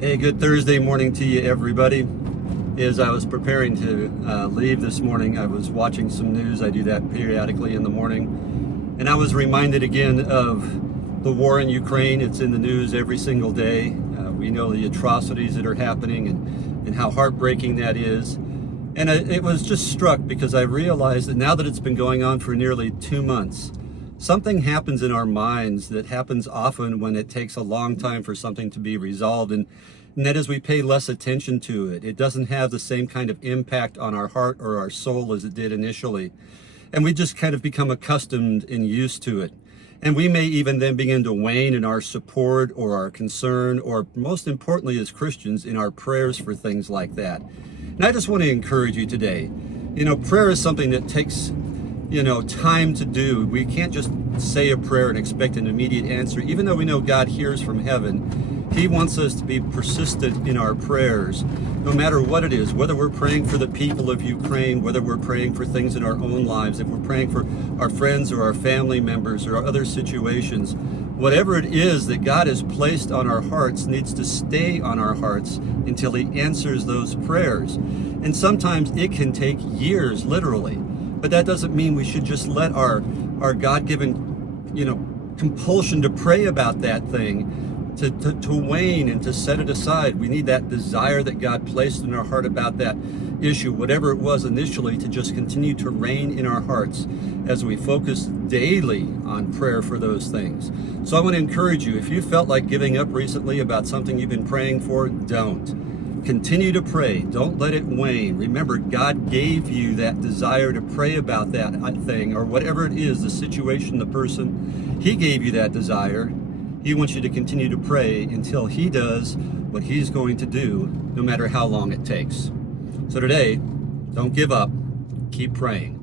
Hey, good Thursday morning to you, everybody. As I was preparing to leave this morning, I was watching some news. I do that periodically in the morning. And I was reminded again of the war in Ukraine. It's in the news every single day. We know the atrocities that are happening and how heartbreaking that is. And it was just struck because I realized that now that it's been going on for nearly 2 months, something happens in our minds that happens often when it takes a long time for something to be resolved. And that is, we pay less attention to it. It doesn't have the same kind of impact on our heart or our soul as it did initially. And we just kind of become accustomed and used to it. And we may even then begin to wane in our support or our concern, or most importantly as Christians, in our prayers for things like that. And I just want to encourage you today. Prayer is something that takes time to do. We can't just say a prayer and expect an immediate answer. Even though we know God hears from heaven, He wants us to be persistent in our prayers, no matter what it is, whether we're praying for the people of Ukraine, whether we're praying for things in our own lives, if we're praying for our friends or our family members or other situations. Whatever it is that God has placed on our hearts needs to stay on our hearts until He answers those prayers. And sometimes it can take years, literally. But that doesn't mean we should just let our God-given, compulsion to pray about that thing to wane and to set it aside. We need that desire that God placed in our heart about that issue, whatever it was initially, to just continue to reign in our hearts as we focus daily on prayer for those things. So I want to encourage you, if you felt like giving up recently about something you've been praying for, don't. Continue to pray. Don't let it wane. Remember, God gave you that desire to pray about that thing, or whatever it is, the situation, the person. He gave you that desire. He wants you to continue to pray until He does what He's going to do, no matter how long it takes. So today, don't give up. Keep praying.